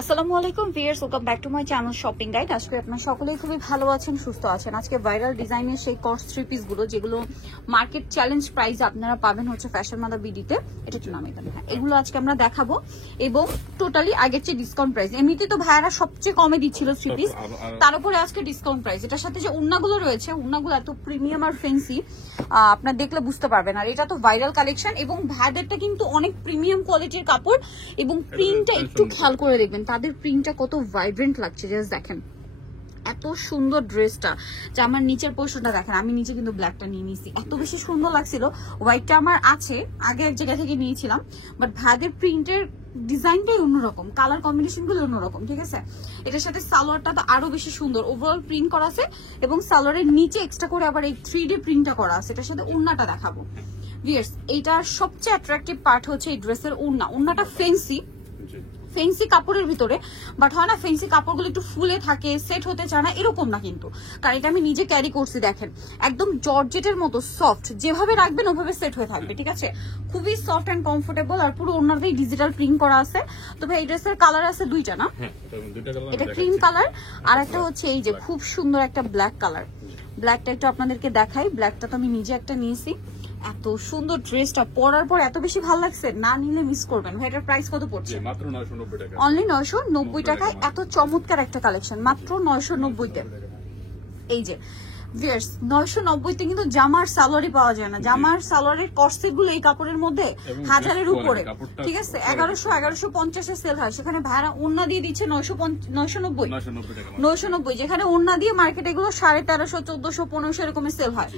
আসসালামু আলাইকুম viewers, welcome back to my channel shopping guide. আজকে আপনারা সকলেই খুবই ভালো আছেন, সুস্থ আছেন। আজকে ভাইরাল ডিজাইনের সেই কটস থ্রি পিস গুলো যেগুলো মার্কেট চ্যালেঞ্জ প্রাইস আপনারা পাবেন হচ্ছে ফ্যাশন মাদা বিডিতে, এটা একটু নামে দেন। হ্যাঁ, এগুলো আজকে আমরা দেখাবো এবং টোটালি আগের চেয়ে ডিসকাউন্ট প্রাইস। এমনিতে তো ভাইয়ারা সবচেয়ে কমে দিচ্ছিল থ্রি পিস, তার উপরে আজকে ডিসকাউন্ট প্রাইস। এটার সাথে যে উন্নাগুলো রয়েছে, উন্নাগুলো এত প্রিমিয়াম আর ফ্যান্সি, আপনার দেখলে বুঝতে পারবেন। আর এটা তো ভাইরাল কালেকশন এবং ভাইদেরটা কিন্তু অনেক প্রিমিয়াম কোয়ালিটির কাপড় এবং প্রিন্টটা একটু খেয়াল করে দেখবেন, তাদের প্রিন্টটা কত ভাইব্রেন্ট লাগছে। জাস্ট দেখেন এত সুন্দর ড্রেসটা। যে আমার নিচের পোর্শনটা দেখেন, আমি নিচে কিন্তু ব্ল্যাকটা নিয়ে নিয়েছি, এত বেশি সুন্দর লাগছিল। হোয়াইটটা আমার আছে, আগে এক জায়গা থেকে নিয়েছিলাম, বাট ভাইদের প্রিন্টের ডিজাইনটাই অন্যরকম, কালার কম্বিনেশন গুলো অন্যরকম। ঠিক আছে, এটার সাথে সালোয়ারটা তো আরো বেশি সুন্দর, ওভারঅল প্রিন্ট করা আছে এবং সালোয়ারের নিচে এক্সট্রা করে আবার এই 3D প্রিন্টটা করা আছে। এটার সাথে ওড়নাটা দেখাবো ভিউয়ার্স। এইটার সবচেয়ে অ্যাট্রাকটিভ পার্ট হচ্ছে এই ড্রেসের ওড়না। ওড়নাটা ফেন্সি ফেন্সি কাপড়ের ভিতরে, বাট হয় না ফেন্সি কাপড়গুলো একটু ফুলে থাকে, সেট হতে চায় না, এরকম না কিন্তু। কারণ এটা আমি নিজে ক্যারি করছি, দেখেন একদম জর্জেটের মতো সফট, যেভাবে রাখবেন ওভাবে সেট হয়ে থাকবে। ঠিক আছে, খুবই সফট অ্যান্ড কমফোর্টেবল। আর পুরো ওনারটাই ডিজিটাল প্রিন্ট করা আছে। তবে এই ড্রেসের কালার আছে দুইটা না, এটা ক্রিম কালার আর একটা হচ্ছে এই যে খুব সুন্দর একটা ব্ল্যাক কালার। ব্ল্যাকটা একটু আপনাদেরকে দেখাই, ব্ল্যাকটা তো আমি নিজে একটা নিয়েছি। এত সুন্দর ড্রেসটা পরার পর এত বেশি ভালো লাগছে, না নিলে মিস করবেন। ভাই এটার প্রাইস কত পড়ছে? মাত্র 990 টাকা, অনলি 990 টাকায় এত চমৎকার একটা কালেকশন, মাত্র 990 তে। এই যে ভিউয়ার্স, 990 তে কিন্তু জামার সালোয়ারই পাওয়া যায় না। জামার সালোয়ারের কস্ট গুলো এই কাপড়ের মধ্যে হাজারের উপরে। ঠিক আছে, 1150 এ সেল হয়, সেখানে ভাড়া ওন্না দিয়ে দিচ্ছে 990, যেখানে ওন্না দিয়ে মার্কেটে এগুলো 1350, 1400, 1500 এরকমের সেল হয়।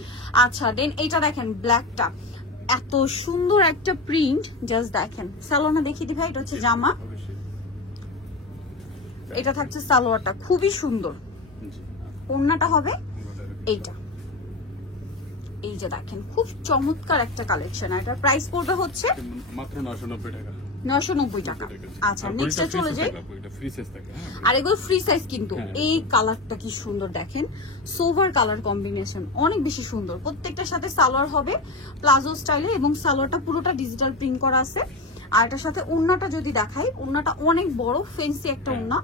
আচ্ছা দেন এইটা দেখেন, ব্ল্যাকটা এত সুন্দর একটা প্রিন্ট, জাস্ট দেখেন। সালোয়ারটা দেখিয়ে দি ভাই, এটা হচ্ছে জামা, এটা থাকছে সালোয়ারটা, খুবই সুন্দর। ওড়নাটা হবে এইটা, এই যে দেখেন খুব চমৎকার একটা কালেকশন। এটার প্রাইস পড়বে হচ্ছে মাত্র 990 টাকা, 990 টাকা। আচ্ছা নেক্সটে চলে যাই। আর এগুলো ফ্রি সাইজ কিন্তু। এই কালারটা কি সুন্দর দেখেন, সোভার কালার কম্বিনেশন, অনেক বেশি সুন্দর। প্রত্যেকটার সাথে সালোয়ার হবে প্লাজো স্টাইলে এবং সালোয়ারটা পুরোটা ডিজিটাল প্রিন্ট করা আছে। আর এটার সাথে ওড়নাটা যদি দেখাই, ওড়নাটা অনেক বড় ফেন্সি একটা ওড়না,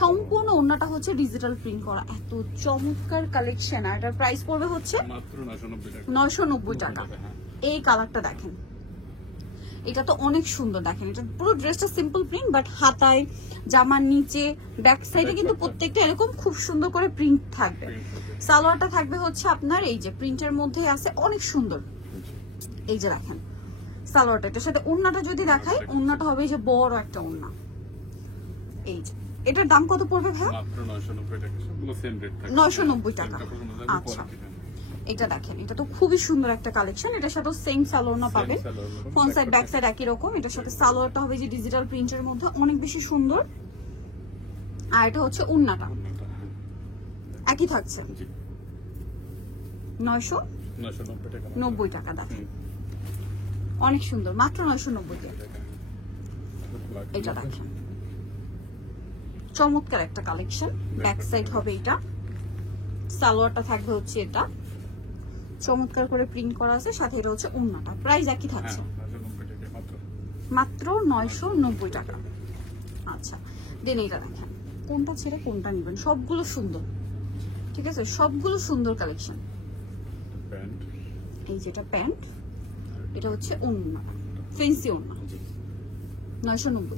সম্পূর্ণ ওড়নাটা হচ্ছে ডিজিটাল প্রিন্ট করা। এত চমৎকার কালেকশন। আর এটার প্রাইস পড়বে হচ্ছে মাত্র 990 টাকা। এই কালারটা দেখেন, এটা তো অনেক সুন্দর। দেখেন এটা পুরো ড্রেসটা সিম্পল প্রিন্ট, বাট হাতায়, জামার নিচে, ব্যাক সাইডে কিন্তু প্রত্যেকটা এরকম খুব সুন্দর করে প্রিন্ট থাকবে। সালোয়ারটা থাকবে হচ্ছে আপনার এই যে প্রিন্টের মধ্যে আছে, অনেক সুন্দর। এই যে দেখেন সালোয়ারটা, এটার সাথে ওড়নাটা যদি দেখাই, ওড়নাটা হবে এই যে বড় একটা ওড়না। এই যে এটার দাম কত পড়বে ভাই? মাত্র 990 টাকা, সবগুলো সেম রেট থাকে, 990 টাকা। আচ্ছা এটা দেখেন, এটা তো খুবই সুন্দর একটা কালেকশন। এটার সাথে সেম সালোয়ার পাবেন, ফ্রন্ট সাইড ব্যাক সাইড একই রকম। এটার সাথে সালোয়ারটা হবে যে ডিজিটাল প্রিন্টের মধ্যে, অনেক বেশি সুন্দর। আর এটা হচ্ছে ওড়নাটা একই থাকছে 990 টাকা। দেখেন অনেক সুন্দর, মাত্র 990 টাকা। এটা দেখেন চমৎকার একটা কালেকশন। ব্যাক সাইড হবে এটা, সালোয়ারটা থাকবে হচ্ছে এটা, চমৎকার করে প্রিন্ট করা আছে, সাথে এটা হচ্ছে ওড়নাটা। প্রাইস একই থাকছে, মাত্র 990 টাকা। আচ্ছা দেন এটা দেখেন, কোনটা ছেড়ে কোনটা নেবেন, সবগুলো সুন্দর। ঠিক আছে, সবগুলো সুন্দর কালেকশন। এই যেটা প্যান্ট, এটা হচ্ছে ওড়না, ফেন্সি ওড়না, 990।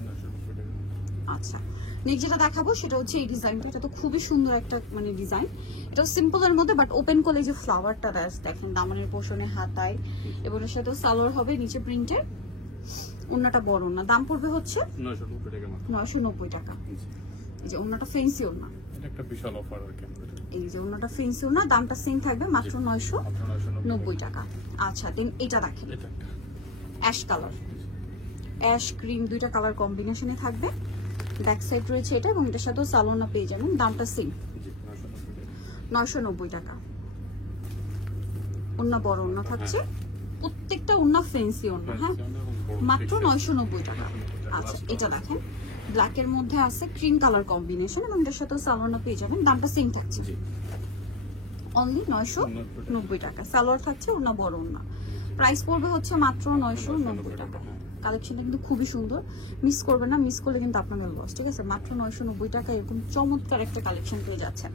আচ্ছা নেক্সট যেটা দেখাবো সেটা হচ্ছে এই ডিজাইনটা। এটা তো খুবই সুন্দর একটা মানে ডিজাইন। এটা সিম্পলের মধ্যে, বাট ওপেন করলে যে ফ্লাওয়ারটা দেখেন দামানের পোর্শনে, হাতায়, এবং এর সাথে সালোয়ার হবে নিচে প্রিন্টের। ওড়নাটা বড় ওড়না, দাম পড়বে হচ্ছে 990 টাকা। এই যে ওড়নাটা ফেন্সি ওড়না, এটা একটা বিশাল অফার আর কি। এই যে ওড়নাটা ফেন্সি ওড়না, দামটা সেম থাকবে, মাত্র 990 টাকা। আচ্ছা দেন এটা দেখেন, অ্যাশ কালার, অ্যাশ ক্রিম, দুইটা কালার কম্বিনেশনে থাকবে। ব্যাক সাইড রয়েছে এটা, এবং এটার সাথেও সালোয়ারটা পেয়ে যাবেন, দামটা সেম 990 টাকা। ওড়না বড় ওড়না থাকছে, প্রত্যেকটা ওড়না ফেন্সি ওড়না। হ্যাঁ, মাত্র 990 টাকা। আচ্ছা এটা দেখেন, ব্ল্যাকের মধ্যে আছে ক্রিম কালার কম্বিনেশন, এবং এটার সাথেও সালোয়ারটা পেয়ে যাবেন, দামটা সেম থাকছে, অনলি 990 টাকা। সালোয়ার থাকছে, ওড়না বড় ওড়না। প্রাইস পড়বে হচ্ছে মাত্র 990 টাকা। কালেকশনটা কিন্তু খুবই সুন্দর, মিস করবেন না, মিস করলে কিন্তু আপনাদের লস। ঠিক আছে, মাত্র 990 টাকা এরকম চমৎকার একটা কালেকশন পেয়ে যাচ্ছেন।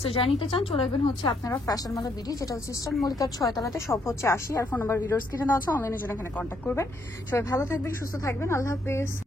সো জানিতে চান চলে আসবেন হচ্ছে আপনারা ফ্যাশন মালা বিডি, যেটা হচ্ছে ইস্টার্ন মল্লিকার 6 তলাতে, সব হচ্ছে 80। আর ফোন নাম্বার ভিডিওর স্ক্রিনে দেওয়া আছে, অনলাইনে জন্য এখানে কন্ট্যাক্ট করবেন। সবাই ভালো থাকবেন, সুস্থ থাকবেন, আল্লাহ হাফেজ।